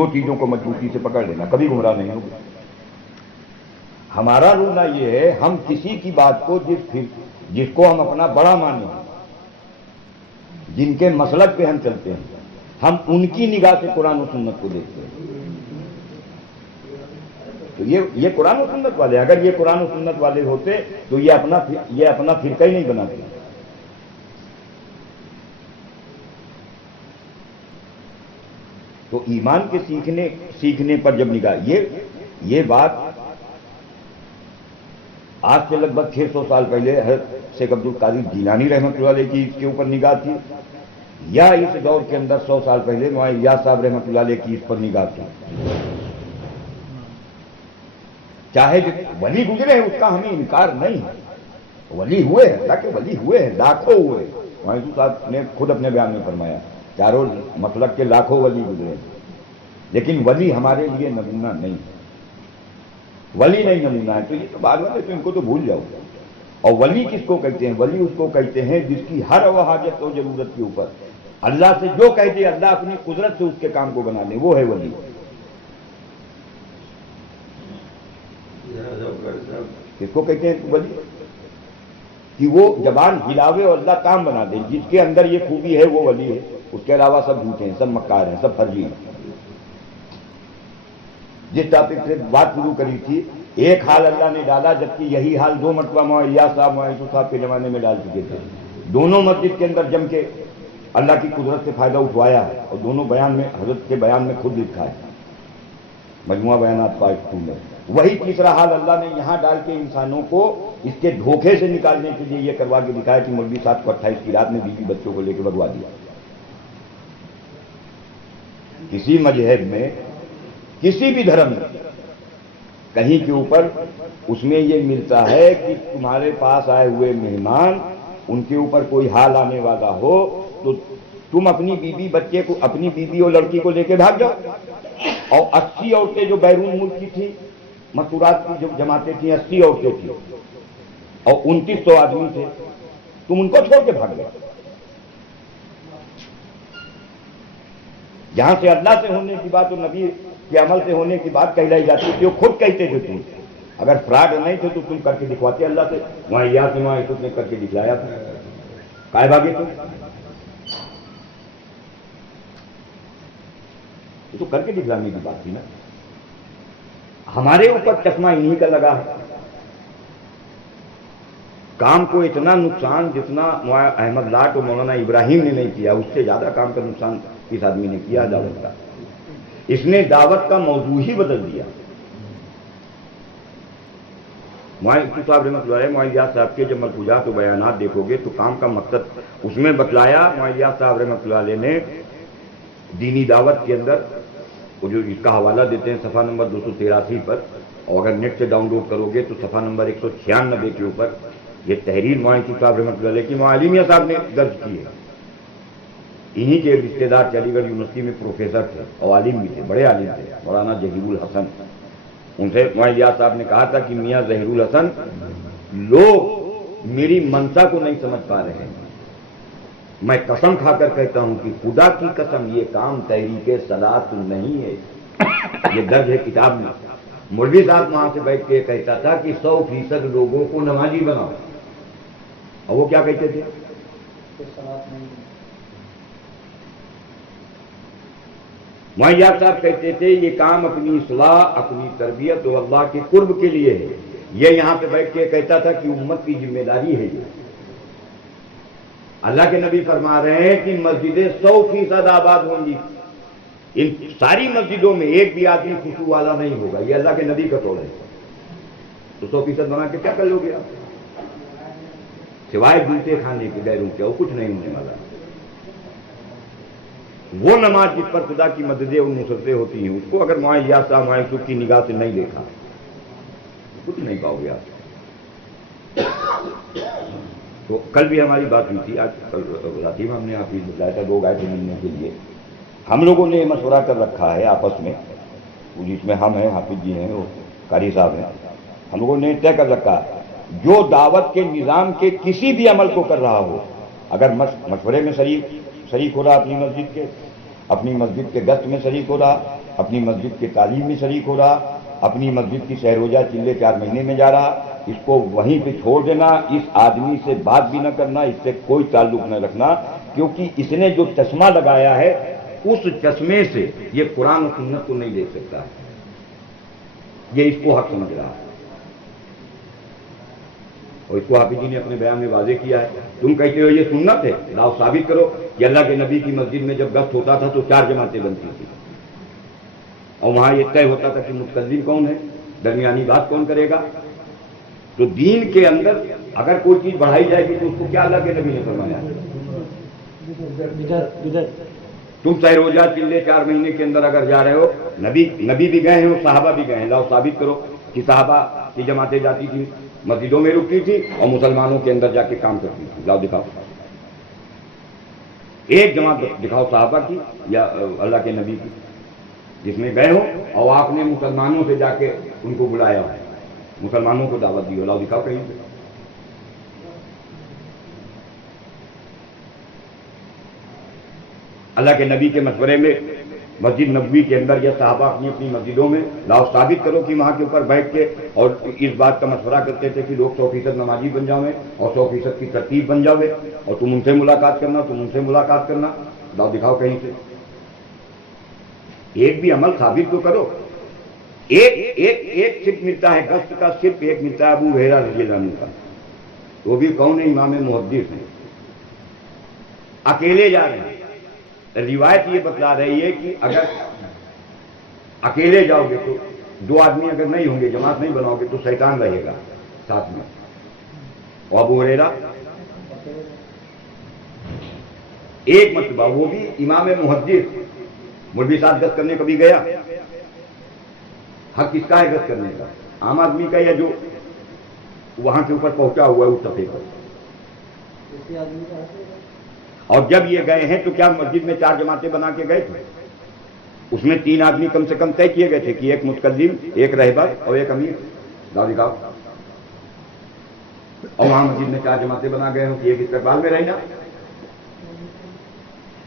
دو چیزوں کو مضبوطی سے پکڑ لینا، کبھی گمراہ نہیں ہوگا۔ ہمارا رونا یہ ہے، ہم کسی کی بات کو جس کو ہم اپنا بڑا مانیں، جن کے مسلک پہ ہم چلتے ہیں، ہم ان کی نگاہ سے قرآن و سنت کو دیکھتے ہیں۔ تو یہ قرآن و سنت والے، اگر یہ قرآن و سنت والے ہوتے تو یہ اپنا فرقہ ہی نہیں بناتے۔ تو ایمان کے سیکھنے پر جب نگاہ، یہ بات آج سے لگ بھگ 600 سال پہلے حضرت شیخ عبد القادر جیلانی رحمۃ اللہ علیہ کی اس کے اوپر نگاہ تھی، یا اس دور کے اندر 100 سال پہلے مولانا الیاس صاحب رحمۃ اللہ علیہ کی اس پر نگاہ تھی۔ چاہے جو ولی گزرے ہیں اس کا ہمیں انکار نہیں ہے، ولی ہوئے ہیں، اللہ کے ولی ہوئے ہیں، لاکھوں ہوئے۔ مولانا صاحب نے خود اپنے بیان میں فرمایا چاروں مسلک کے لاکھوں ولی گزرے ہیں، لیکن ولی ہمارے لیے نمونہ نہیں ہے، ولی نہیں نمونہ ہے۔ تو یہ تو بعد والے تو ان کو تو بھول جاؤ۔ اور ولی کس کو کہتے ہیں؟ ولی اس کو کہتے ہیں جس کی ہر وہ حاجت و ضرورت کے اوپر اللہ سے جو کہہ دے، اللہ اپنی قدرت سے اس کے کام کو بنا لے، وہ ہے ولی۔ کس کو کہتے ہیں ولی؟ کہ وہ زبان ہلاوے اور اللہ کام بنا دے، جس کے اندر یہ خوبی ہے وہ ولی ہے، اس کے علاوہ سب جھوٹے ہیں، سب مکار ہیں، سب فرجی ہیں۔ جس ٹاپک سے بات شروع کری تھی، ایک حال اللہ نے ڈالا، جبکہ یہی حال 2 مرتبہ مولانا الیاس صاحب مولانا یوسف صاحب کے زمانے میں ڈال چکے تھے۔ دونوں مسجد کے اندر جم کے اللہ کی قدرت سے فائدہ اٹھوایا ہے، اور دونوں بیان میں حضرت کے بیان میں خود لکھا ہے، مجموعہ بیانات پارٹ 2 میں۔ وہی تیسرا حال اللہ نے یہاں ڈال کے انسانوں کو اس کے دھوکے سے نکالنے کے لیے یہ کروا کے دکھایا کہ مولوی صاحب کو 28 کی رات میں بیوی بچوں کو لے کے بھگوا دیا۔ کسی مذہب میں، کسی بھی دھرم میں کہیں کے اوپر اس میں یہ ملتا ہے کہ تمہارے پاس آئے ہوئے مہمان، ان کے اوپر کوئی حال آنے والا ہو تو تم اپنی بیوی بچے کو، اپنی بیوی اور لڑکی کو لے کے بھاگ جاؤ۔ اور 80 عورتیں جو بیرون ملک کی تھیں، مستورات کی جو جماعتیں تھیں، 80 عورتیں تھیں اور 2900 آدمی تھے، تم ان کو چھوڑ کے بھاگ گئے۔ جہاں سے اللہ سے ہونے کی بات اور نبی کے عمل سے ہونے کی بات کہلائی جاتی تھی، وہ خود کہتے تھے تم اگر فراڈ نہیں تھے تو تم کر کے دکھواتے اللہ سے۔ وہاں الیاس نے، وہاں یوسف نے کر کے دکھلایا تھا، کائے بھاگے تم؟ یہ تو کر کے دکھلانے کی بات تھی نا۔ ہمارے اوپر چشمہ انہی کا لگا ہے۔ کام کو اتنا نقصان جتنا مولانا احمد لاٹ اور مولانا ابراہیم نے نہیں کیا، اس سے زیادہ کام کا نقصان اس آدمی نے کیا دعوت کا۔ اس نے دعوت کا موضوع ہی بدل دیا۔ مولانا یوسف صاحب رحمۃ اللہ علیہ، مولانا الیاس صاحب کے جب ملفوظات و بیانات دیکھو گے تو کام کا مقصد اس میں بتلایا۔ مولانا الیاس صاحب رحمۃ اللہ علیہ نے دینی دعوت کے اندر وہ جو اس کا حوالہ دیتے ہیں صفحہ نمبر 283 پر، اور اگر نیٹ سے ڈاؤن لوڈ کرو گے تو صفحہ نمبر 196 کے اوپر یہ تحریر مولانا یوسف صاحب رحمۃ اللہ علیہ کی مولانا علی میاں صاحب نے درج کی ہے۔ انہی کے رشتے دار علی گڑھ یونیورسٹی میں پروفیسر تھے اور عالم بھی تھے، بڑے عالم تھے، مولانا ظہیر الحسن۔ ان سے مولانا الیاس صاحب نے کہا تھا کہ میاں ظہیر الحسن، لوگ میری منشا کو نہیں سمجھ پا رہے ہیں، میں قسم کھا کر کہتا ہوں کہ خدا کی قسم یہ کام تحریک صلاۃ نہیں ہے۔ یہ درج ہے کتاب میں۔ مولوی صاحب وہاں سے بیٹھ کے کہتا تھا کہ 100% لوگوں کو نمازی بناؤ، اور وہ کیا کہتے تھے؟ مولانا الیاس صاحب کہتے تھے یہ کام اپنی اصلاح، اپنی تربیت اور اللہ کے قرب کے لیے ہے۔ یہ یہاں پہ بیٹھ کے کہتا تھا کہ امت کی ذمہ داری ہے یہ۔ اللہ کے نبی فرما رہے ہیں کہ مسجدیں 100% آباد ہوں گی، ان ساری مسجدوں میں ایک بھی آدمی خشوع والا نہیں ہوگا، یہ اللہ کے نبی کا قول ہے۔ تو 100% بنا کے کیا کر لو گے آپ؟ سوائے جوتے کھانے کے غیروں کے اور کچھ نہیں ہونے والا۔ وہ نماز جس پر خدا کی مددیں اور نصرتیں ہوتی ہیں، اس کو اگر مولانا الیاس صاحب مولانا یوسف کی نگاہ سے نہیں دیکھا کچھ نہیں پاؤ گے آپ۔ تو کل بھی ہماری بات ہوئی تھی، آج رات ہم نے آپ ہی بتایا تھا، 2 گائے تھے ملنے کے لیے۔ ہم لوگوں نے مشورہ کر رکھا ہے آپس میں، جس میں ہم ہیں، حافظ جی ہیں، وہ قاری صاحب ہیں، ہم لوگوں نے طے کر رکھا ہے جو دعوت کے نظام کے کسی بھی عمل کو کر رہا ہو، اگر مشورے میں شریک ہو رہا اپنی مسجد کے، اپنی مسجد کے گشت میں شریک ہو رہا، اپنی مسجد کے تعلیم میں شریک ہو رہا، اپنی مسجد کی سہ روزہ چلے 4 مہینے میں جا رہا، اس کو وہیں پہ چھوڑ دینا، اس آدمی سے بات بھی نہ کرنا، اس سے کوئی تعلق نہ رکھنا، کیونکہ اس نے جو چشمہ لگایا ہے اس چشمے سے یہ قرآن و سنت کو نہیں دیکھ سکتا ہے، یہ اس کو حق سمجھ رہا ہے، اور اس کو حافظ جی نے اپنے بیان میں واضح کیا ہے۔ تم کہتے ہو یہ سنت ہے، لاؤ ثابت کرو کہ اللہ کے نبی کی مسجد میں جب گشت ہوتا تھا تو 4 جماعتیں بنتی تھی، اور وہاں یہ طے ہوتا تھا کہ متکلم کون ہے، درمیانی بات کون کرے گا۔ تو دین کے اندر اگر کوئی چیز بڑھائی جائے گی تو اس کو کیا اللہ کے نبی نے فرمایا؟ تم سہ روزہ چلے 4 مہینے کے اندر اگر جا رہے ہو، نبی بھی گئے ہیں اور صحابہ بھی گئے ہیں، لاؤ ثابت کرو کہ صحابہ کی جماعتیں جاتی تھی، مسجدوں میں رکتی تھی اور مسلمانوں کے اندر جا کے کام کرتی تھی، لاؤ دکھاؤ، ایک جماعت دکھاؤ صحابہ کی یا اللہ کے نبی کی جس میں گئے ہو اور آپ نے مسلمانوں سے جا کے ان کو بلایا ہو، مسلمانوں کو دعوت دی ہو، لاؤ دکھاؤ کہیں سے۔ اللہ کے نبی کے مشورے میں مسجد نبوی کے اندر یا صحابہ اپنی اپنی مسجدوں میں لاؤ ثابت کرو کہ وہاں کے اوپر بیٹھ کے اور اس بات کا مشورہ کرتے تھے کہ لوگ 100% نمازی بن جاویں اور 100% کی ترتیب بن جاوے، اور تم ان سے ملاقات کرنا، تم ان سے ملاقات کرنا، لاؤ دکھاؤ کہیں سے۔ ایک بھی عمل ثابت تو کرو۔ ایک صرف ملتا ہے گشت کا، صرف ایک ملتا ہے ابو ہریرہ رضی اللہ عنہ کا، وہ بھی کون ہے؟ امام محدث ہیں، اکیلے جا رہے ہیں۔ روایت یہ بتلا رہی ہے کہ اگر اکیلے جاؤ گے تو 2 آدمی اگر نہیں ہوں گے، جماعت نہیں بناؤ گے تو شیطان رہے گا ساتھ میں، اور ابو ہریرہ ایک مرتبہ، وہ بھی امام محدث، مولوی صاحب گشت کرنے کبھی گیا؟ حق کس کا ہے گشت کرنے کا؟ عام آدمی کا یا جو وہاں کے اوپر پہنچا ہوا ہے اس صفحے پر؟ اور جب یہ گئے ہیں تو کیا مسجد میں 4 جماعتیں بنا کے گئے تھے؟ اس میں 3 آدمی کم سے کم طے کیے گئے تھے کہ ایک متکلم، ایک رہبر اور ایک امیر، لاؤ دکھاؤ۔ اور وہاں مسجد میں 4 جماعتیں بنا گئے ہوں کہ ایک استقبال میں رہنا۔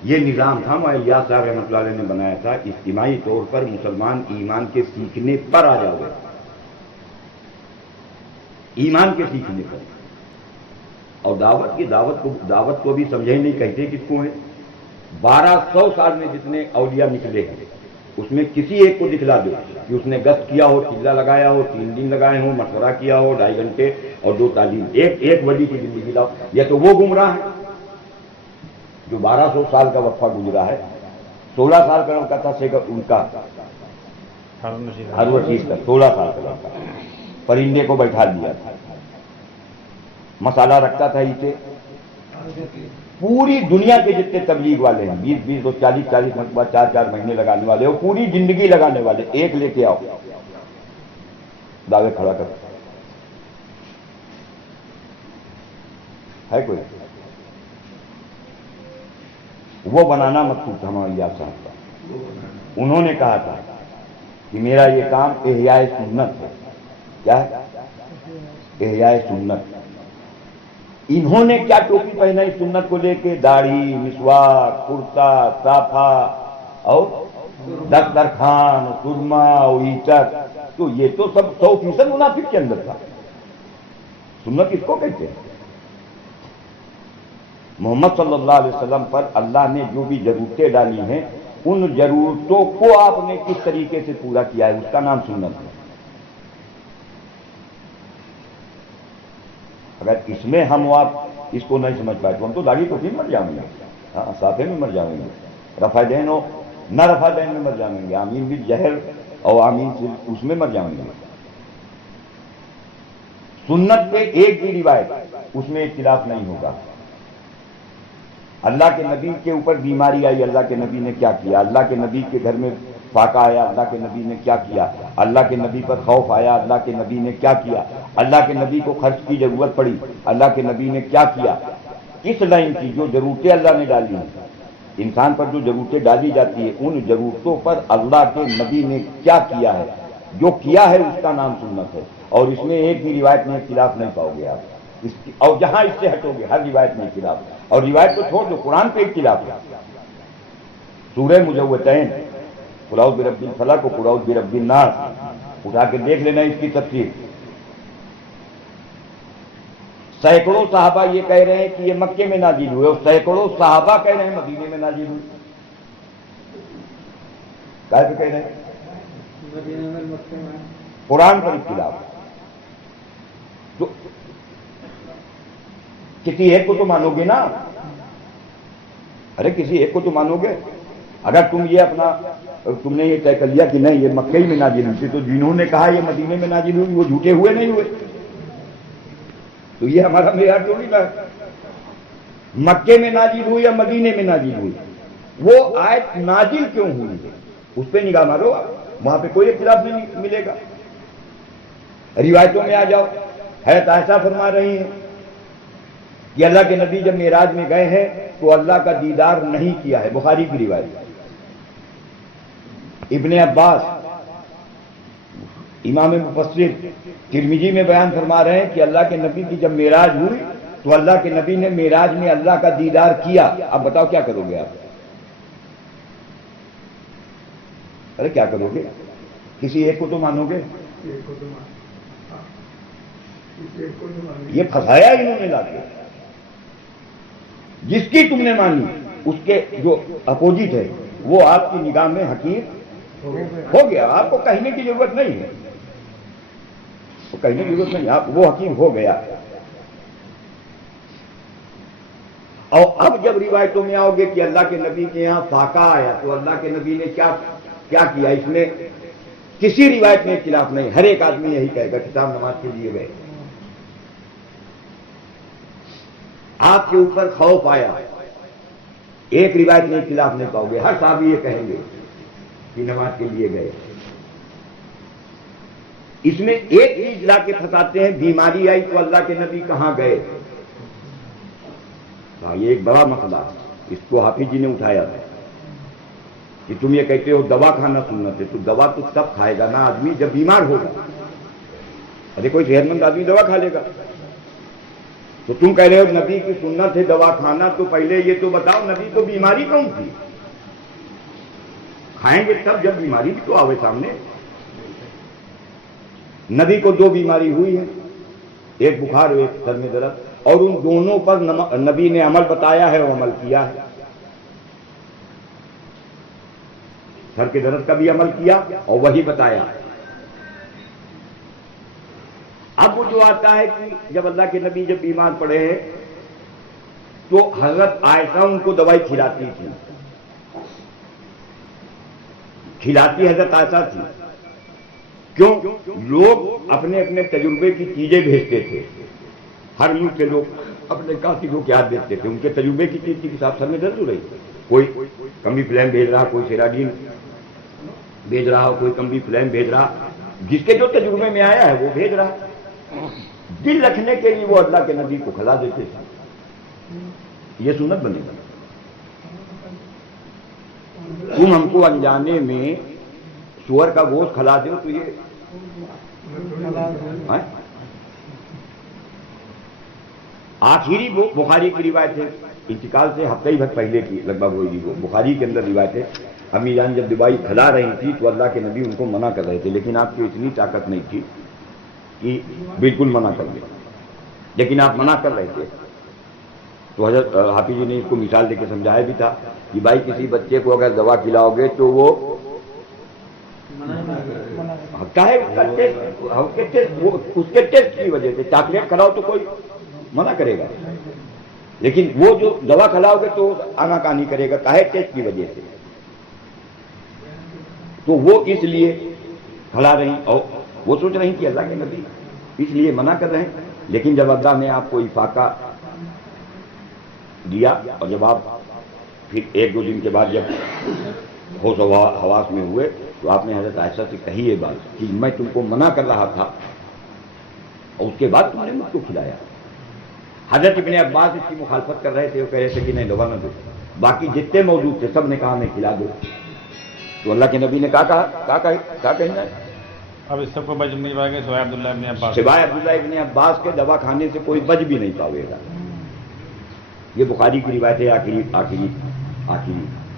یہ نظام تھا الیاس صاحب رحمۃ اللہ علیہ نے بنایا تھا، اجتماعی طور پر مسلمان ایمان کے سیکھنے پر آ جاؤ گے، ایمان کے سیکھنے پر۔ اور دعوت کو بھی سمجھے نہیں، کہتے کس کو ہے؟ 1200 سال میں جتنے اولیاء نکلے ہیں اس میں کسی ایک کو دکھلا دو کہ اس نے گشت کیا ہو، چلہ لگایا ہو، 3 دن لگائے ہوں، مشورہ کیا ہو 2.5 گھنٹے اور 2 تعلیم، ایک ولی کی زندگی لاؤ۔ یا تو وہ گمراہ ہے جو 1200 سال کا وقفہ گزرا ہے، 16 سال کا لڑکا تھا ان کا ہر چیز کا، 16 سال کا لڑکا پرندے کو بیٹھا دیا تھا، مسالہ رکھتا تھا اسے۔ پوری دنیا کے جتنے تبلیغ والے ہیں 20 اور 40 مرتبہ 4 مہینے لگانے والے اور پوری زندگی لگانے والے، ایک لے کے آؤ دعوے کھڑا کر، ہے کوئی؟ وہ بنانا مقصود تھا الیاس صاحب کا۔ انہوں نے کہا تھا کہ میرا یہ کام احیاء سنت ہے۔ کیا ہے؟ احیاء سنت۔ انہوں نے کیا ٹوپی پہنا اس سنت کو لے کے؟ داڑھی، مسواک، کرتا، صافہ اور دسترخوان، سرما اور عطر، تو یہ تو سب 100% منافق کے اندر تھا۔ سنت کس کو کہتے ہیں؟ محمد صلی اللہ علیہ وسلم پر اللہ نے جو بھی ضرورتیں ڈالی ہیں ان ضرورتوں کو آپ نے کس طریقے سے پورا کیا ہے، اس کا نام سنت ہے۔ اگر اس میں ہم آپ اس کو نہیں سمجھ پائے تو ہم تو داڑھی تو پھر مر جائیں گے، ہاں صافے میں مر جائیں گے، رفع دین ہو نہ رفع دین میں مر جائیں گے، آمین بھی زہر اور آمین سے اس میں مر جائیں گے۔ سنت پہ ایک بھی روایت اس میں اختلاف نہیں ہوگا۔ اللہ کے نبی کے اوپر بیماری آئی، اللہ کے نبی نے کیا کیا؟ اللہ کے نبی کے گھر میں فاقہ آیا، اللہ کے نبی نے کیا کیا؟ اللہ کے نبی پر خوف آیا، اللہ کے نبی نے کیا کیا؟ اللہ کے نبی کو خرچ کی ضرورت پڑی، اللہ کے نبی نے کیا کیا؟ اس لائن کی جو ضرورتیں اللہ نے ڈالی ہیں، انسان پر جو ضرورتیں ڈالی جاتی ہیں ان ضرورتوں پر اللہ کے نبی نے کیا کیا ہے، جو کیا ہے اس کا نام سنت ہے۔ اور اس میں ایک بھی روایت میں اختلاف نہیں پاؤ گے آپ، اور جہاں اس سے ہٹو گے ہر روایت میں اختلاف ہے، اور روایت کو چھوڑ دو قرآن پہ اختلاف ہے۔ سورہ مجوتین قل اعوذ برب الفلق و قل اعوذ برب الناس اٹھا کے دیکھ لینا اس کی تفسیر. سینکڑوں صحابہ یہ کہہ رہے ہیں کہ یہ مکے میں نازل ہوئے اور سینکڑوں صحابہ کہہ رہے ہیں مدینے میں نازل ہوئے. کیسے کہہ رہے ہیں؟ قرآن پر اختلاف. تو کسی ایک کو تو مانو گے نا. ارے کسی ایک کو تو مانو گے. اگر تم نے یہ طے کر لیا کہ نہیں یہ مکے میں نازل ہوئی تھی تو جنہوں نے کہا یہ مدینے میں نازل ہوئی وہ جھوٹے ہوئے نہیں ہوئے؟ تو یہ ہمارا معیار جو نہیں تھا. مکے میں نازل ہوئی یا مدینے میں نازل ہوئی، وہ آیت نازل کیوں ہوئی ہے اس پہ نگاہ مارو. وہاں پہ کوئی اختلاف نہیں ملے گا. روایتوں میں آ جاؤ. حضرت عائشہ فرما رہی ہیں کہ اللہ کے نبی جب معراج میں گئے ہیں تو اللہ کا دیدار نہیں کیا ہے. بخاری کی روایت. ابن عباس امام مفسر ترمذی میں بیان فرما رہے ہیں کہ اللہ کے نبی کی جب معراج ہوئی تو اللہ کے نبی نے معراج میں اللہ کا دیدار کیا. اب بتاؤ کیا کرو گے آپ؟ ارے کیا کرو گے؟ کسی ایک کو تو مانو گے. یہ پھنسایا انہوں نے لا کے. جس کی تم نے مانی اس کے جو اپوزٹ ہے وہ آپ کی نگاہ میں حقیر ہو گیا. آپ کو کہنے کی ضرورت نہیں ہے. کہنے کی ضرورت نہیں. آپ وہ حکیم ہو گیا. اور اب جب روایتوں میں آؤ گے کہ اللہ کے نبی کے یہاں فاقہ آیا تو اللہ کے نبی نے کیا کیا اس میں کسی روایت میں اختلاف نہیں. ہر ایک آدمی یہی کہے گا کتاب نماز کے لیے گئے. آپ کے اوپر خوف آیا ایک روایت میں اختلاف نہیں پاؤ گے. ہر صحابی یہ کہیں گے کہ نماز کے لیے گئے. اس میں ایک چیز لا کے پھنساتے ہیں بیماری آئی تو اللہ کے نبی کہاں گئے. یہ ایک بڑا مسئلہ. اس کو حافظ جی نے اٹھایا تھا کہ تم یہ کہتے ہو دوا کھانا سنت ہے. تو دوا تو تب کھائے گا نا آدمی جب بیمار ہوگا. ارے کوئی صحت مند آدمی دوا کھا لے گا. تو تم کہہ رہے ہو نبی کی سنت ہے دوا کھانا. تو پہلے یہ تو بتاؤ نبی کو بیماری کون تھی؟ کھائیں گے تب جب بیماری بھی تو آوے سامنے. نبی کو دو بیماری ہوئی ہے، ایک بخار اور ایک سر میں درد، اور ان دونوں پر نبی نے عمل بتایا ہے اور عمل کیا ہے. سر کے درد کا بھی عمل کیا اور وہی بتایا. اب وہ جو آتا ہے کہ جب اللہ کے نبی جب بیمار پڑے ہیں تو حضرت عائشہ ان کو دوائی کھلاتی تھی. کھلاتی حضرت عائشہ تھی. کیوں؟ لوگ اپنے اپنے تجربے کی چیزیں بھیجتے تھے. ہر ملک کے لوگ اپنے کافی لوگ یاد دیتے تھے. ان کے تجربے کی چیز کے حساب سر میں درد ہو رہی. کوئی کمبی فلیم بھیج رہا، کوئی سیراڈین بھیج رہا، کوئی کمبی فلیم بھیج رہا. جس کے جو تجربے میں آیا ہے وہ بھیج رہا. دل رکھنے کے لیے وہ اللہ کے نبی کو کھلا دیتے تھے. یہ سنت بنے گا. تم ہم کو انجانے میں سور کا گوشت کھلا دو تو یہ آخری بخاری کی روایت ہے انتقال سے ہفتہ ہی بھر پہلے کی لگ بھگ ہوئی. وہ بخاری کے اندر روایت ہے امی جان جب دوائی کھلا رہی تھی تو اللہ کے نبی ان کو منع کر رہے تھے، لیکن آپ کی اتنی طاقت نہیں تھی کہ بالکل منع کر دیں، لیکن آپ منع کر رہے تھے. تو حضرت حافظ جی نے اس کو مثال دے کے سمجھایا بھی تھا کہ بھائی کسی بچے کو اگر دوا کھلاؤ گے تو وہ اس کے ٹیسٹ کی وجہ سے. چاکلیٹ کھلاؤ تو کوئی منع کرے گا، لیکن وہ جو دوا کھلاؤ گے تو آنا کانی کرے گا. کاہے ٹیسٹ کی وجہ سے. تو وہ اس لیے کھلا رہی اور وہ سوچ رہی کہ اللہ کے نبی اس لیے منع کر رہے ہیں. لیکن جب اللہ نے آپ کو افاقہ دیا اور جب آپ پھر ایک دو دن کے بعد جب ہوش و حواس میں ہوئے تو آپ نے حضرت عائشہ سے کہی یہ بات کہ میں تم کو منع کر رہا تھا اور اس کے بعد تم نے مجھ کو کھلایا. حضرت ابن عباس اس کی مخالفت کر رہے تھے. وہ کہہ رہے تھے کہ نہیں دوا نہ دو. باقی جتنے موجود تھے سب نے کہا میں کھلا دو. تو اللہ کے نبی نے کہا کہنا ہے. اب اس سب کو بچ نہیں پائے گا سوائے عبداللہ ابن عباس. سوائے عبداللہ ابن عباس کے دوا کھانے سے کوئی بچ بھی نہیں پاوے گا. یہ بخاری کی روایت ہے آخری.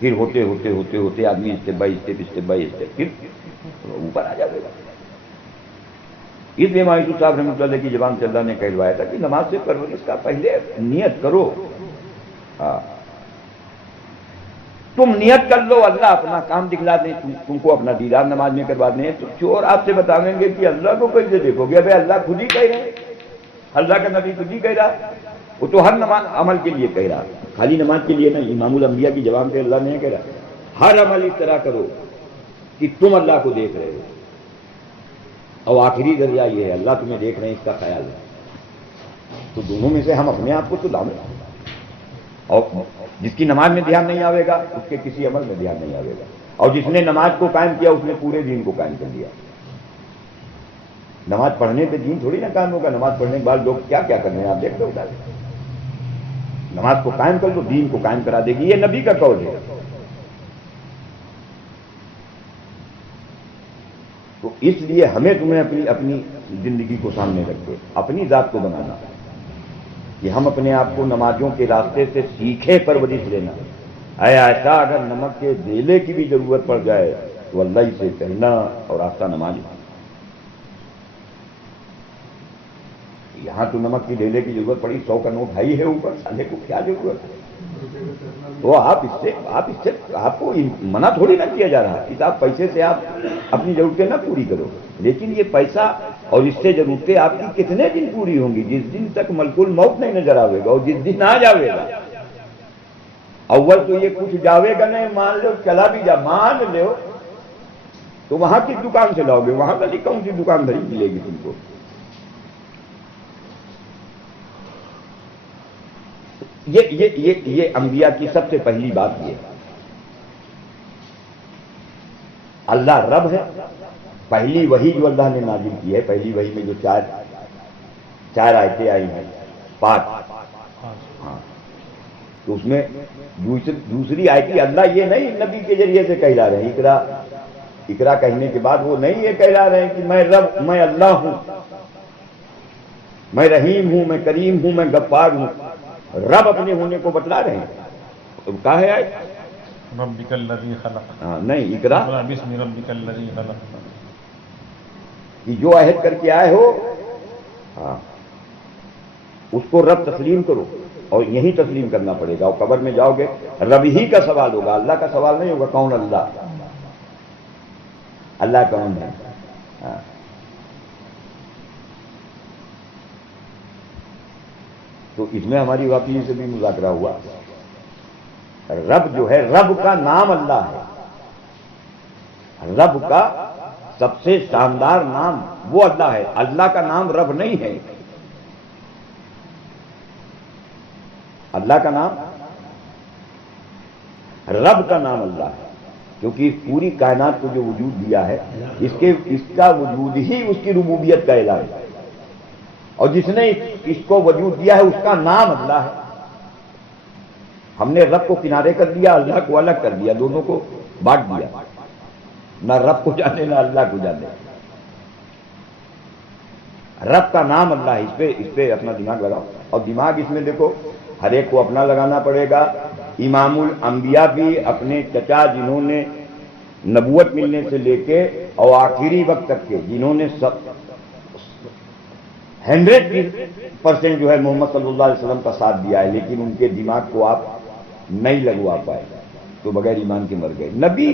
پھر ہوتے ہوتے ہوتے ہوتے آدمی اسٹیپ بائی اسٹیپ پھر اوپر آ جائے گا. اس لیے مایوسف صاحب رحمۃ اللہ علیہ کی زبان سے اللہ نے کہلوایا تھا کہ نماز سے پرورش کا پہلے نیت کرو. ہاں تم نیت کر لو، اللہ اپنا کام دکھلا دیں، تم کو اپنا دیدار نماز میں کروا دیں. تو چور آپ سے بتاویں گے کہ اللہ کو کیسے دیکھو گے؟ ابھی اللہ خود ہی کہہ رہے ہیں، اللہ کا نبی خود ہی کہہ رہا. وہ تو ہر نماز عمل کے لیے کہہ رہا، خالی نماز کے لیے نہیں. امام الانبیاء کی زبان سے اللہ نے کہہ رہا ہر عمل اس طرح کرو کہ تم اللہ کو دیکھ رہے ہو، اور آخری ذریعہ یہ ہے اللہ تمہیں دیکھ رہے ہیں، اس کا خیال ہے. تو دونوں میں سے ہم اپنے آپ کو تو لاؤں. اور جس کی نماز میں دھیان نہیں آئے گا اس کے کسی عمل میں دھیان نہیں آئے گا. اور جس نے نماز کو قائم کیا اس نے پورے دین کو قائم کر دیا. نماز پڑھنے پہ دین تھوڑی نہ قائم ہوگا. نماز پڑھنے کے بعد لوگ کیا کیا کر رہے ہیں آپ دیکھ لو. نماز کو قائم کر دو، دین کو قائم کرا دے گی. یہ نبی کا قول ہے. تو اس لیے ہمیں تمہیں اپنی زندگی کو سامنے رکھ کے اپنی ذات کو بنانا کہ ہم اپنے آپ کو نمازوں کے راستے سے سیکھے پرورش لینا. اے ایسا اگر نمک کے دیلے کی بھی ضرورت پڑ جائے تو اللہ ہی سے کہنا اور راستہ نماز. یہاں تو نمک کی ڈھیلے کی ضرورت پڑی، 100 کا نوٹ ہائی ہے اوپر، سالے کو کیا ضرورت ہے؟ تو آپ کو منع تھوڑی نہ کیا جا رہا کہ آپ پیسے سے آپ اپنی ضرورتیں نہ پوری کرو. لیکن یہ پیسہ اور اس سے ضرورتیں آپ کی کتنے دن پوری ہوں گی؟ جس دن تک ملک الموت نہیں نظر آئے گا اور جس دن آ جاوے گا. اول تو یہ کچھ جاوے گا نہیں، مان لو چلا بھی جا مان لو تو وہاں کس دکان سے لاؤ گے؟ وہاں کا کون سی دکان دھری ملے گی تم کو؟ یہ انبیاء کی سب سے پہلی بات یہ ہے. اللہ رب ہے. پہلی وحی جو اللہ نے نازل کی ہے، پہلی وحی میں جو چار آیتیں آئی ہیں، 5. ہاں تو اس میں دوسری آیت اللہ یہ نہیں نبی کے ذریعے سے کہلا رہے ہیں. اقرا کہنے کے بعد وہ نہیں یہ کہلا رہے ہیں کہ میں رب، میں اللہ ہوں، میں رحیم ہوں، میں کریم ہوں، میں غفار ہوں. رب اپنے ہونے کو بتلا رہے ہیں. کہا ہے آیت ربک الذی خلق. ہاں نہیں اقرا بسم ربک الذی خلق. کہ جو عہد کر کے آئے ہو ہاں اس کو رب تسلیم کرو، اور یہی تسلیم کرنا پڑے گا. اور قبر میں جاؤ گے رب ہی کا سوال ہوگا، اللہ کا سوال نہیں ہوگا. کون اللہ؟ اللہ کون ہے؟ ہاں تو اس میں ہماری واقعی سے بھی مذاکرہ ہوا. رب جو ہے، رب کا نام اللہ ہے. رب کا سب سے شاندار نام وہ اللہ ہے. اللہ کا نام رب نہیں ہے. اللہ کا نام، رب کا نام اللہ ہے. کیونکہ اس پوری کائنات کو جو وجود دیا ہے اس کا وجود ہی اس کی ربوبیت کا اعلان ہے. اور جس نے اس کو وجود دیا ہے اس کا نام اللہ ہے. ہم نے رب کو کنارے کر دیا، اللہ کو الگ کر دیا، دونوں کو بانٹ دیا. نہ رب کو جانے نہ اللہ کو جانے. رب کا نام اللہ ہے. اس پہ اپنا دماغ لگاؤ. اور دماغ اس میں دیکھو ہر ایک کو اپنا لگانا پڑے گا. امام الانبیاء بھی اپنے چچا جنہوں نے نبوت ملنے سے لے کے اور آخری وقت تک کے جنہوں نے 100% جو ہے محمد صلی اللہ علیہ وسلم کا ساتھ دیا ہے، لیکن ان کے دماغ کو آپ نہیں لگوا پائے تو بغیر ایمان کے مر گئے. نبی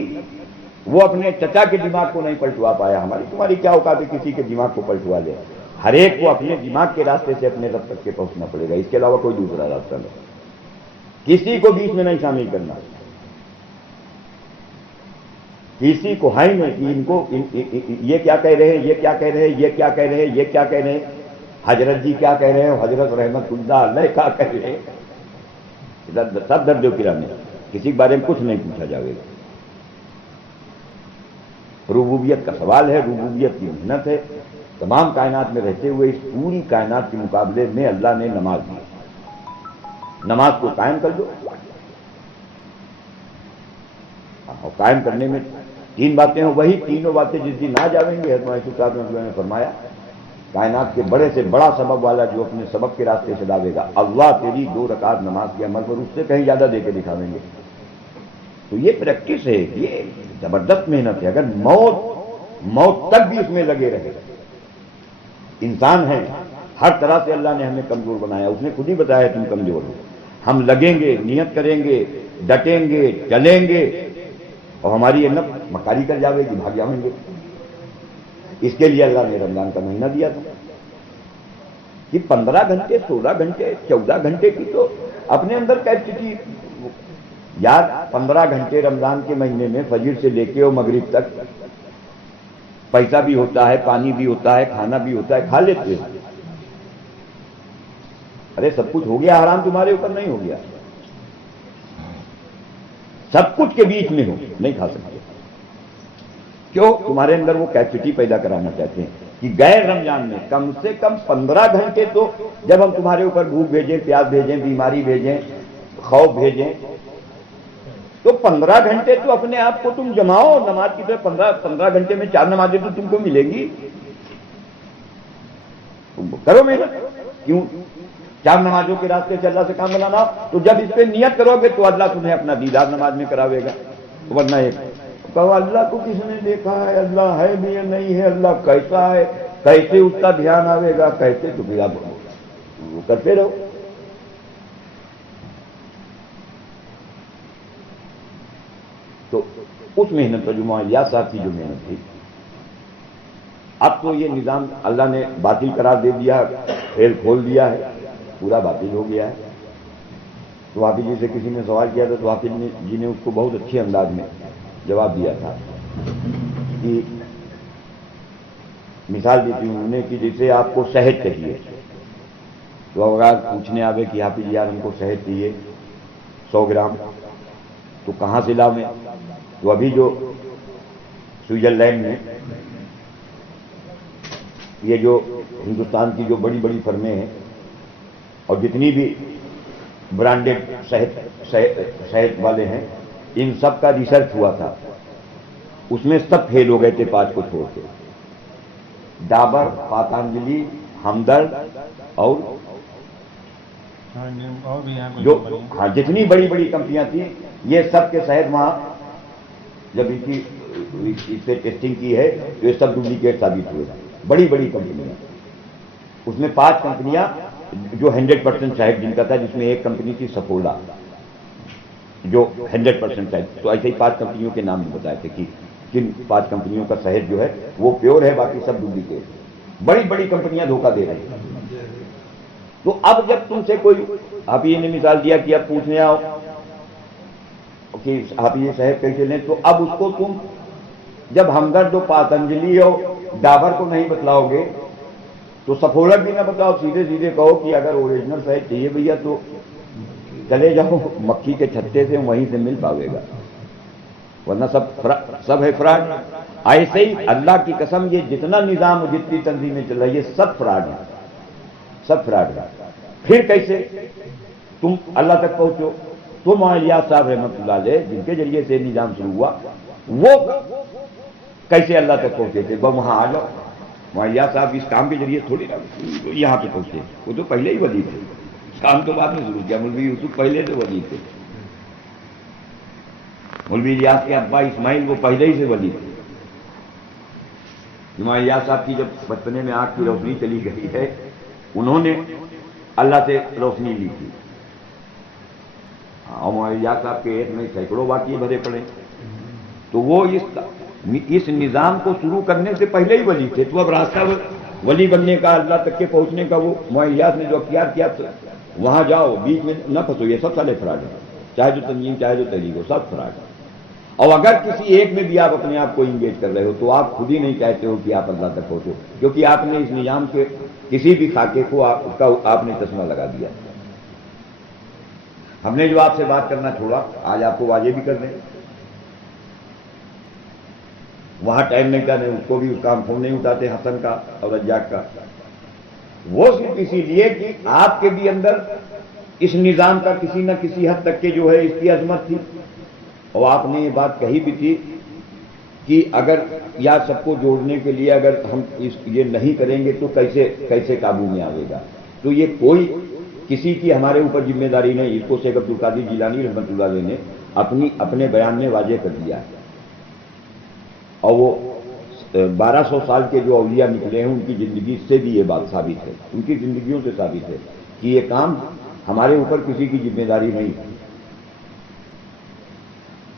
وہ اپنے چچا کے دماغ کو نہیں پلٹوا پایا. تمہاری کیا اوقات ہے کسی کے دماغ کو پلٹوا لے؟ ہر ایک کو اپنے دماغ کے راستے سے اپنے رب تک کے پہنچنا پڑے گا. اس کے علاوہ کوئی دوسرا راستہ نہیں. کسی کو بیچ میں نہیں شامل کرنا، کسی کو ہائی میں کہ ان کو یہ کیا کہہ رہے ہیں، یہ کیا کہہ رہے ہیں، یہ کیا کہہ رہے ہیں، یہ کیا کہہ رہے ہیں، حضرت جی کیا کہہ رہے ہیں، حضرت رحمت اللہ علیہ کیا کہہ رہے ہیں. سب درد و کرام میں کسی کے بارے میں کچھ نہیں پوچھا جائے گا. ربوبیت کا سوال ہے، ربوبیت کی محنت ہے. تمام کائنات میں رہتے ہوئے اس پوری کائنات کے مقابلے میں اللہ نے نماز دی. نماز کو قائم کر دو. اور قائم کرنے میں 3 باتیں ہیں. وہی تینوں باتیں جس دن نہ جاویں گے حضرت صاحب نے فرمایا کائنات کے بڑے سے بڑا سبب والا جو اپنے سبب کے راستے سے لاوے گا، اللہ تیری 2 رکعت نماز کے عمل پر اس سے کہیں زیادہ دے کے دکھاویں گے. تو یہ پریکٹس ہے، یہ زبردست محنت ہے. اگر موت تک بھی اس میں لگے رہے. انسان ہے، ہر طرح سے اللہ نے ہمیں کمزور بنایا. اس نے خود ہی بتایا تم کمزور ہو. ہم لگیں گے، نیت کریں گے، ڈٹیں گے، چلیں گے، اور ہماری یہ نفس مکاری کر جاوے گی، بھاگ جائیں گے. اس کے لیے اللہ نے رمضان کا مہینہ دیا تھا کہ 15 گھنٹے، 16 گھنٹے، 14 گھنٹے کی تو اپنے اندر کیپیسٹی. یار 15 گھنٹے رمضان کے مہینے میں فجر سے لے کے اور مغرب تک پیسہ بھی ہوتا ہے، پانی بھی ہوتا ہے، کھانا بھی ہوتا ہے، کھا لیتے ہو. ارے سب کچھ ہو گیا حرام، تمہارے اوپر نہیں ہو گیا. سب کچھ کے بیچ میں ہو، نہیں کھا سکتے. کیوں؟ تمہارے اندر وہ کیپیسٹی پیدا کرانا چاہتے ہیں کہ غیر رمضان میں کم سے کم 15 گھنٹے تو جب ہم تمہارے اوپر بھوک بھیجیں، پیاس بھیجیں، بیماری بھیجیں، خوف بھیجیں، تو 15 گھنٹے تو اپنے آپ کو تم جماؤ. نماز کی طرف 15 گھنٹے میں 4 نمازیں تو تم کو ملے گی. تم کرو محنت. کیوں؟ 4 نمازوں کے راستے سے اللہ سے کام بنانا. تو جب اس پہ نیت کرو گے تو اللہ تمہیں اپنا دیدار نماز میں کراوے گا. ورنہ ایک کہو اللہ کو کس نے دیکھا ہے، اللہ ہے بھی یا نہیں ہے، اللہ کیسا ہے، کیسے اس کا دھیان آئے گا، کیسے؟ تو پھر آپ وہ کرتے رہو. تو اس محنت پر جو معیات صاحب کی جو محنت تھی، اب تو یہ نظام اللہ نے باطل قرار دے دیا، کھیل کھول دیا ہے، پورا باطل ہو گیا ہے. تو حافظ جی سے کسی نے سوال کیا تھا تو حافظ جی نے اس کو بہت اچھے انداز میں جواب دیا تھا کہ مثال دی تھی انہوں نے کہ جیسے آپ کو شہد چاہیے، تو اگر پوچھنے آوے کہ حافظ یار ہم کو شہد چاہیے 100 گرام، تو کہاں سے لاؤں میں؟ تو ابھی جو سوئٹزرلینڈ میں یہ جو ہندوستان کی جو بڑی بڑی فرمیں ہیں اور جتنی بھی برانڈڈ شہد والے ہیں، ان سب کا ریسرچ ہوا تھا. اس میں سب فیل ہو گئے تھے 5 کو چھوڑ کے. ڈابر، پاتانجلی، ہمدرد اور جو ہاں جتنی بڑی بڑی کمپنیاں تھیں، یہ سب کے شہد وہاں جب اس سے ٹیسٹنگ کی ہے تو یہ سب ڈپلیکیٹ ثابت ہوئے. بڑی بڑی کمپنیاں، اس میں 5 کمپنیاں جو 100% شہد جن کا تھا، جس میں ایک کمپنی تھی سفولا جو 100% شہد. تو ایسے ہی 5 کمپنیوں کے نام بھی بتائے تھے کہ کن 5 کمپنیوں کا شہد جو ہے وہ پیور ہے، باقی سب ڈپلیکیٹ. بڑی بڑی کمپنیاں دھوکہ دے رہی ہیں. تو اب جب تم سے کوئی، آپ یہ نے مثال دیا کہ اب پوچھنے آؤ کہ آپ یہ شہد کیسے لیں، تو اب اس کو تم جب ہمدرد و پاتنجلی اور ڈابر کو نہیں بتلاؤ گے تو سفولت بھی نہ بتاؤ، سیدھے سیدھے کہو کہ اگر اوریجنل شہد چاہیے بھیا تو چلے جاؤ مکھی کے چھتے سے، وہیں سے مل پاوے گا، ورنہ سب ہے فراڈ. ایسے ہی اللہ کی قسم یہ جتنا نظام جتنی تنظیمیں چل رہی ہے سب فراڈ ہے، سب فراڈ ہے. پھر کیسے تم اللہ تک پہنچو؟ تو الیاس صاحب رحمۃ اللہ علیہ جن کے ذریعے سے نظام شروع ہوا، وہ کیسے اللہ تک پہنچے تھے؟ وہاں آ جاؤ. الیاس صاحب اس کام کے ذریعے تھوڑی یہاں پہ پہنچے، وہ تو پہلے ہی ولی تھے. کام تو بعد میں شروع کیا. مولوی یوسف پہلے سے ولی تھے، مولوی الیاس کے ابا اسماعیل وہ پہلے ہی سے ولی تھے. الیاس صاحب کی جب بچپنے میں آنکھ کی روشنی چلی گئی ہے، انہوں نے اللہ سے روشنی لی تھی. اور الیاس صاحب کے ایک میں سینکڑوں واقعے بھرے پڑے. تو وہ اس نظام کو شروع کرنے سے پہلے ہی ولی تھے. تو اب راستہ ولی بننے کا، اللہ تک کے پہنچنے کا، وہ الیاس نے جو اختیار کیا وہاں جاؤ، بیچ میں نہ پھنسو. یہ سب سارے فراڈ ہیں، چاہے جو تنظیم چاہے جو تحریک ہو، سب فراڈ ہے. اور اگر کسی ایک میں بھی آپ اپنے آپ کو انگیج کر رہے ہو تو آپ خود ہی نہیں کہتے ہو کہ آپ اللہ تک پہنچو، کیونکہ آپ نے اس نظام کے کسی بھی خاکے کو آپ نے چشمہ لگا دیا. ہم نے جو آپ سے بات کرنا چھوڑا، آج آپ کو واضح بھی کر دیں. وہاں ٹائم نہیں تھا، نہیں اس کو بھی اس کا ہم فون نہیں اٹھاتے، حسن کا اور رجاق کا. وہ صرف اسی لیے کہ آپ کے بھی اندر اس نظام کا کسی نہ کسی حد تک کے جو ہے اس کی عظمت تھی. اور آپ نے یہ بات کہی بھی تھی کہ اگر یا سب کو جوڑنے کے لیے اگر ہم یہ نہیں کریں گے تو کیسے قابو میں آئے گا. تو یہ کوئی کسی کی ہمارے اوپر ذمہ داری نہیں. اس کو شیخ عبد القادر جیلانی رحمۃ اللہ علیہ نے اپنے بیان میں واضح کر دیا ہے. اور وہ 1200 سال کے جو اولیاء نکلے ہیں ان کی زندگی سے بھی یہ بات ثابت ہے، ان کی زندگیوں سے ثابت ہے کہ یہ کام ہمارے اوپر کسی کی ذمہ داری نہیں.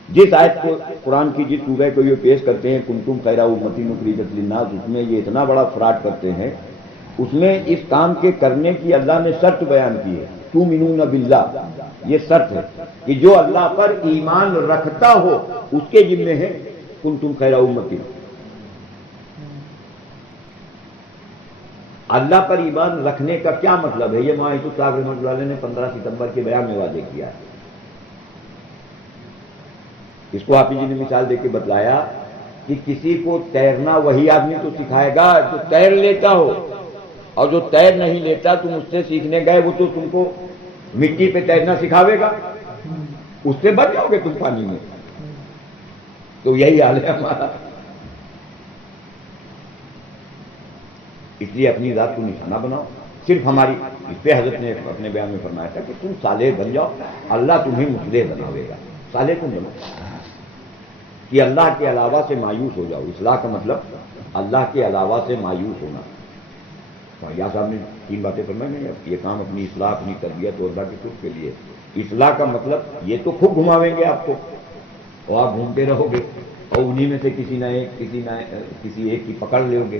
جس آیت کو قرآن کی جس سورہ کو یہ پیش کرتے ہیں کنتم خیر امۃ اخرجت للناس، اس میں یہ اتنا بڑا فراڈ کرتے ہیں. اس میں اس کام کے کرنے کی اللہ نے شرط بیان کی ہے، تؤمنون باللہ، یہ شرط ہے کہ جو اللہ پر ایمان رکھتا ہو اس کے ذمہ ہے کنتم خیر امۃ. اللہ پر ایمان رکھنے کا کیا مطلب ہے؟ یہ مولانا یوسف صاحب رحمۃ اللہ علیہ نے 15 ستمبر کے بیان میں واضح کیا ہے. اس کو حافظ جی نے مثال دے کے بتلایا کہ کسی کو تیرنا وہی آدمی تو سکھائے گا جو تیر لیتا ہو، اور جو تیر نہیں لیتا تم اس سے سیکھنے گئے وہ تو تم کو مٹی پہ تیرنا سکھاوے گا، اس سے بچ جاؤ گے تم پانی میں. تو یہی حال ہے ہمارا. اس لیے اپنی ذات کو نشانہ بناؤ. صرف ہماری اس پہ حضرت نے اپنے بیان میں فرمایا تھا کہ تم صالح بن جاؤ، اللہ تمہیں مصلح بناوے گا. صالح تم بنو کہ اللہ کے علاوہ سے مایوس ہو جاؤ. اصلاح کا مطلب اللہ کے علاوہ سے مایوس ہونا. یا صاحب نے 3 باتیں فرمائی نہیں، یہ کام اپنی اصلاح، اپنی تربیت اور اللہ کے خود کے لیے. اصلاح کا مطلب یہ تو خوب گھماویں گے آپ کو اور آپ گھومتے رہو گے اور انہی میں سے کسی ایک کی پکڑ لو گے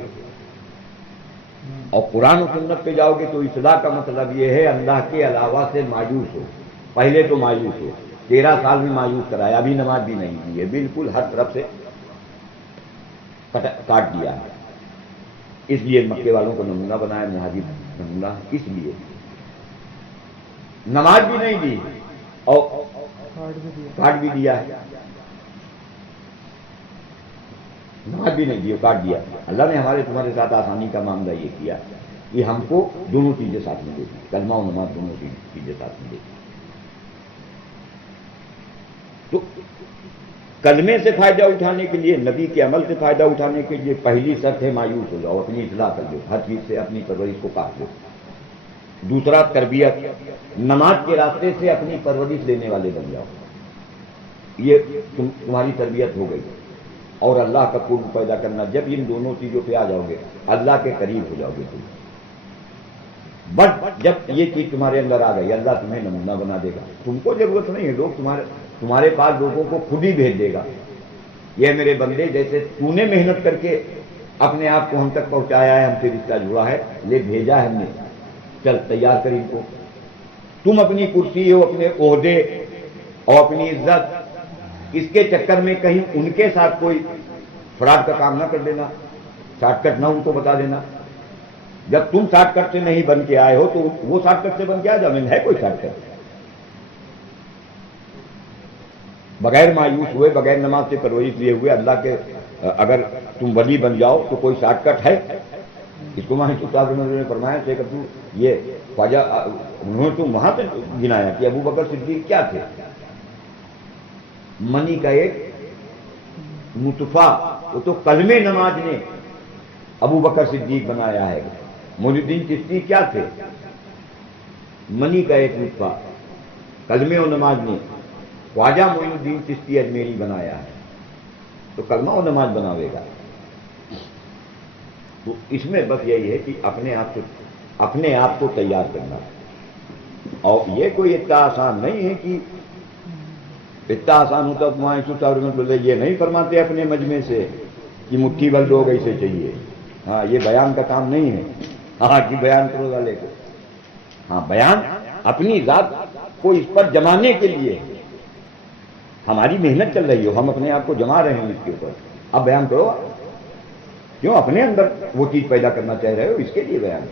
اور قرآن و سنت پہ جاؤ گے. تو اصلاح کا مطلب یہ ہے اللہ کے علاوہ سے مایوس ہو. پہلے تو مایوس ہو، 13 سال میں مایوس کرایا، ابھی نماز بھی نہیں دی ہے، بالکل ہر طرف سے کاٹ دیا ہے. اس لیے مکے والوں کو نمونہ بنایا، مہاجر نمونہ. اس لیے نماز بھی نہیں دی اور کاٹ بھی دیا ہے. نماز بھی نہیں دی اور کاٹ دیا. اللہ نے ہمارے تمہارے ساتھ آسانی کا معاملہ یہ کیا کہ ہم کو دونوں چیزیں ساتھ میں دے دی، کلمہ و نماز دونوں چیزیں ساتھ میں دے دی. تو کلمے سے فائدہ اٹھانے کے لیے، نبی کے عمل سے فائدہ اٹھانے کے لیے پہلی شرط ہے مایوس ہو جاؤ، اپنی اصلاح کر لو، ہر چیز سے اپنی پرورش کو کاٹ لو. دوسرا تربیت، نماز کے راستے سے اپنی پرورش لینے والے بن جاؤ. یہ تمہاری تربیت ہو گئی. اور اللہ کا قرب پیدا کرنا، جب ان دونوں چیزوں پہ آ جاؤ گے اللہ کے قریب ہو جاؤ گے تم. بٹ جب یہ چیز تمہارے اندر آ گئی اللہ تمہیں نمونہ بنا دے گا. تم کو ضرورت نہیں ہے، لوگ تمہارے پاس لوگوں کو خود ہی بھیج دے گا. یہ میرے بندے جیسے تو نے محنت کر کے اپنے آپ کو ہم تک پہنچایا ہے، ہم سے رشتہ جڑا ہے، لے بھیجا ہے ہم نے، چل تیار کر ان کو. تم اپنی کرسی ہو، اپنے عہدے اور اپنی عزت، اس کے چکر میں کہیں ان کے ساتھ کوئی فراڈ کا کام نہ کر دینا، شارٹ کٹ نہ ان کو بتا دینا. جب تم شارٹ کٹ سے نہیں بن کے آئے ہو تو وہ شارٹ کٹ سے بن کے آ جاؤ. ہے کوئی شارٹ کٹ؟ بغیر مایوس ہوئے، بغیر نماز سے پرورش لیے ہوئے اللہ کے اگر تم ولی بن جاؤ تو کوئی شارٹ کٹ ہے؟ اس کو ماہی صاحب نے فرمایا کہ یہ خواجہ انہوں نے تم وہاں سے گنایا کہ ابو بکر صدیق کیا تھے؟ منی کا ایک نطفہ، وہ تو کلمے نماز نے ابو بکر صدیق بنایا ہے. معین الدین چشتی کیا تھے؟ منی کا ایک نطفہ، کلمے و نماز نے خواجہ معین الدین چشتی اجمیری بنایا ہے. تو کلمہ و نماز بناوے گا. تو اس میں بس یہی ہے کہ اپنے آپ کو تیار کرنا. اور یہ کوئی اتنا آسان نہیں ہے کہ اتنا آسان ہوتا تو یہ نہیں فرماتے اپنے مجمع سے کہ مٹھی بھر لوگ ایسے چاہیے. ہاں یہ بیان کا کام نہیں ہے. ہاں کہ بیان کرو والے کو، ہاں بیان اپنی ذات کو اس پر جمانے کے لیے ہماری محنت چل رہی ہو، ہم اپنے آپ کو جما رہے ہیں اس کے اوپر. اب بیان کرو، کیوں اپنے اندر وہ چیز پیدا کرنا چاہ رہے ہو، اس کے لیے بیان.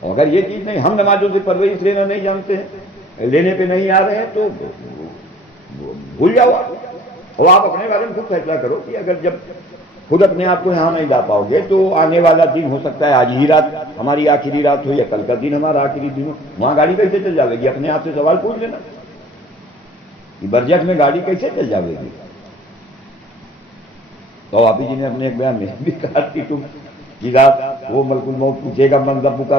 اور اگر یہ چیز نہیں، ہم نمازوں سے پرورش لینا نہیں جانتے ہیں، لینے پہ نہیں آ رہے ہیں تو بھول جاؤ. اور آپ اپنے بارے میں خود فیصلہ کرو کہ اگر جب خود اپنے آپ کو یہاں نہیں لا پاؤ گے تو آنے والا دن ہو سکتا ہے آج ہی رات ہماری آخری رات ہو یا کل کا دن ہمارا آخری دن ہو. وہاں گاڑی کیسے چل جائے گی؟ اپنے آپ سے سوال پوچھ لینا، برجخ میں گاڑی کیسے چل جائے گی؟ تو آپ جی نے اپنے ایک بیان میں بھی کہا کہ تم کی رات وہ ملک الموت پوچھے گا من ربک کا،